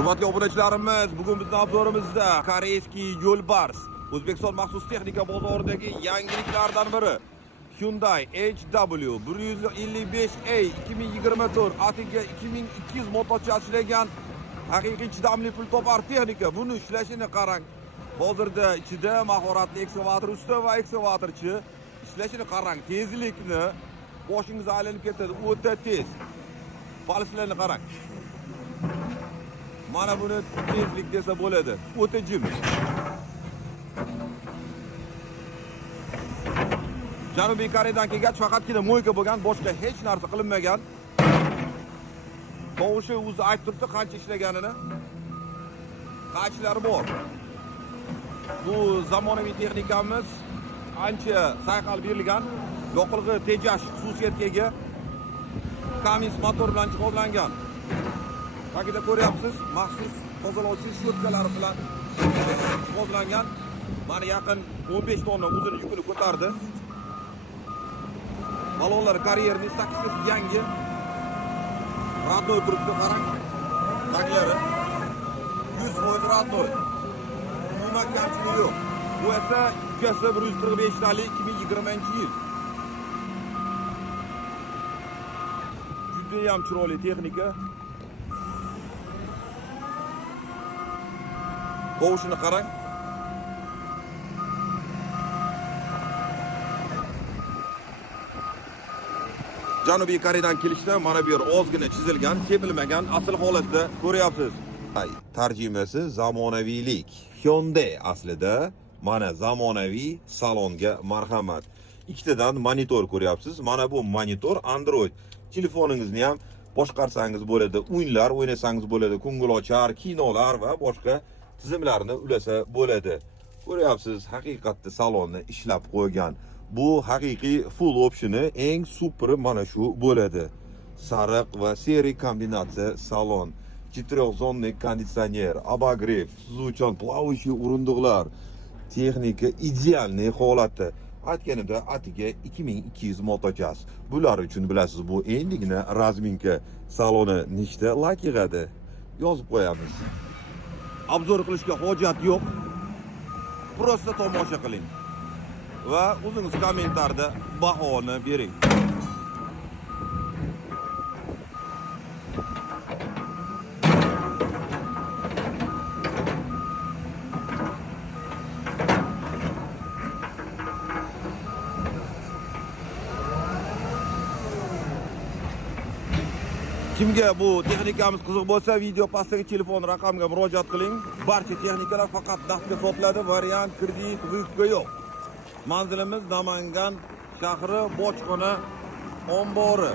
Hurmatli obunachilarimiz, bugun bizning obzorimizda Koreyskiy Yo'lbars O'zbekiston maxsus texnika bozoridagi yangiliklardan biri Hyundai HW 155A 2024 atiga 2200 motocha ishlagan haqiqiy chidamli pul topar texnika. Buni ishlashini qarang. Hozirda ichida mahoratli ekskavator usta va ekskavatorchi ishlashini qarang. Tezlikni boshingiz aylanib ketadi, o'ta tez. Palslarni qarang. Mana buni tezlik desa bo'ladi. O'ta jim. Janubiy Koreyadan kelgach faqatgina mo'yka bo'lgan, boshqa hech narsa qilinmagan. Tovushi o'zi aytib turibdi qancha ishlaganini. Qachilari bor. Bu zamonaviy texnikamiz ancha sayqal berilgan, yoqilg'i tejash xususiyatga ega Cummins motor bilan jihozlangan. Paketda ko'ryapsiz, maxsus tozalovchi shotkalari bilan jihozlangan. Mana yaqin 15 tonna o'zini yukini ko'tardi. Balonlar karyerni 8 yangi. Radnoy turibdi, qarang. Taglari 100% radnoy. Umuman kamchiligi yo'q. Bu esa ukasi 145 tali 2020-yil. Juda ham chiroyli texnika. Tovushini qarang. Janubiy Koreyadan kelishda mana bu yer ozgina chizilgan, sepilmagan, asl holatda ko'ryapsiz. Tarjimasi zamonaviylik. Hyundai aslida mana zamonaviy salonga marhamat. Ikkitadan monitor ko'ryapsiz. Mana bu monitor Android telefoningizni ham boshqarsangiz bo'ladi, o'yinlar o'ynasangiz bo'ladi, ko'ngilochar, kinolar va boshqa tizimlarni ulasa bo'ladi. Ko'ryapsiz, haqiqatda salonni ishlab qo'ygan. Bu haqiqiy full optioni eng super mana shu bo'ladi. Sariq va seri kombinatsiya salon, 4 zonli konditsioner, obogrev, suzuvchan plovuvchi o'rindiqlar. Texnika idealniy holatda. Aytganimda atiga 2200 motochasi. Bular uchun bilasiz, bu endigina razminka. Saloni nechta lak yig'adi? Yozib qo'yamiz. Obzor qilishga hojat yo'q. Prosta tomosha qiling va o'zingiz kommentarda bahoni bering. Kimga bu texnikamiz qiziq bo'lsa, video pastdagi telefon raqamga murojaat qiling. Barcha texnikalar faqat naqdga sotiladi, variant kredit vyutka yo'q. Manzilimiz Namangan shahri bojxona ombori.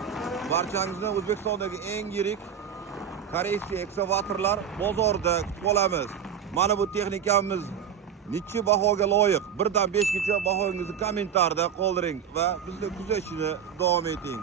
Barchangizni O'zbekistondagi eng yirik koreyskiy ekskavatorlar bozorida kutib qolamiz. Mana bu texnikamiz necha bahoga loyiq? 1 dan 5 gacha bahongizni kommentarda qoldiring va bizni kuzatishni davom eting.